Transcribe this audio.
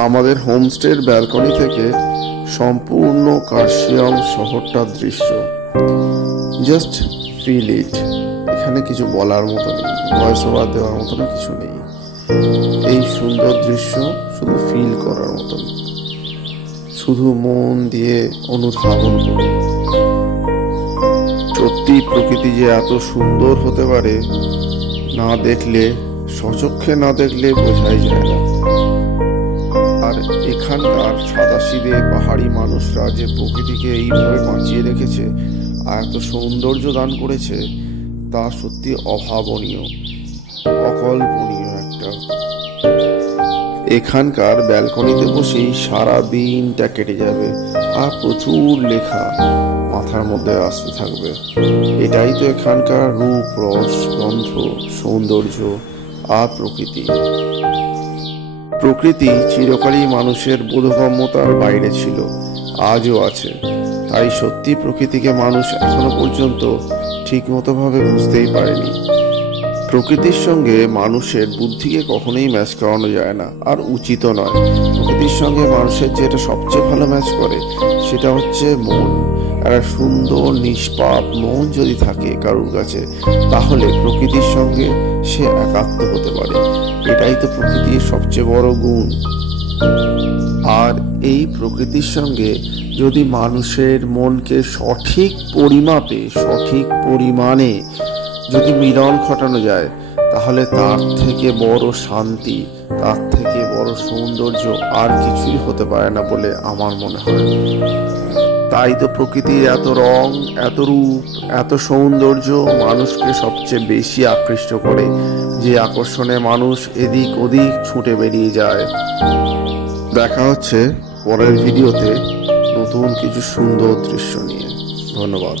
আমাদের হোমস্টের ব্যালকনি থেকে সম্পূর্ণ কার্শিয়াং শহরটার দৃশ্য। Just feel it. এখানে কিছু বলার মতো নেই, ভয়েস ওভার দেওয়ার মতো কিছু নেই। এই সুন্দর দৃশ্য শুধু ফিল করার মতন, শুধু মন দিয়ে অনুধাবন করুন। সত্যি প্রকৃতি যে এত সুন্দর হতে পারে, না দেখলে, স্বচক্ষে না দেখলে বোঝাই যায় না। আর এখানকার সাদাসিধে পাহাড়ি মানুষরা যে প্রকৃতিকে এইভাবে বাঁচিয়ে রেখেছে আর এত সৌন্দর্য দান করেছে, তা সত্যি অভাবনীয়, অকল্পনীয় একটা। এখানকার ব্যালকনিতে বসেই সারা দিনটা কেটে যাবে, আর প্রচুর লেখা মাথার মধ্যে আসতে থাকবে। এটাই তো এখানকার রূপ, রস, গন্ধ, সৌন্দর্য আর প্রকৃতি। প্রকৃতি চিরকালই মানুষের বোধগম্যতার বাইরে ছিল, আজও আছে। তাই সত্যি প্রকৃতিকে মানুষ এখনো পর্যন্ত ঠিকমতো ভাবে বুঝতেই পারেনি। প্রকৃতির সঙ্গে মানুষের বুদ্ধিকে কখনোই ম্যাচ করানো যায় না, আর উচিতও নয়। প্রকৃতির সঙ্গে মানুষের যেটা সবচেয়ে ভালো ম্যাচ করে সেটা হচ্ছে মন। একটা সুন্দর নিষ্পাপ মন যদি থাকে কারুর কাছে, তাহলে প্রকৃতির সঙ্গে সে একাত্ম হতে পারে। এটাই তো প্রকৃতির সবচেয়ে বড় গুণ। আর এই প্রকৃতির সঙ্গে যদি মানুষের মনকে সঠিক পরিমাপে, সঠিক পরিমাণে যদি মিলন ঘটানো যায়, তাহলে তার থেকে বড় শান্তি, তার থেকে বড় সৌন্দর্য আর কিছুই হতে পারে না বলে আমার মনে হয়। তাই তো প্রকৃতির এত রং, এত রূপ, এত সৌন্দর্য মানুষকে সবচেয়ে বেশি আকৃষ্ট করে, যে আকর্ষণে মানুষ এদিক ওদিক ছুটে বেরিয়ে যায়। দেখা হচ্ছে পরের ভিডিওতে নতুন কিছু সুন্দর দৃশ্য নিয়ে। ধন্যবাদ।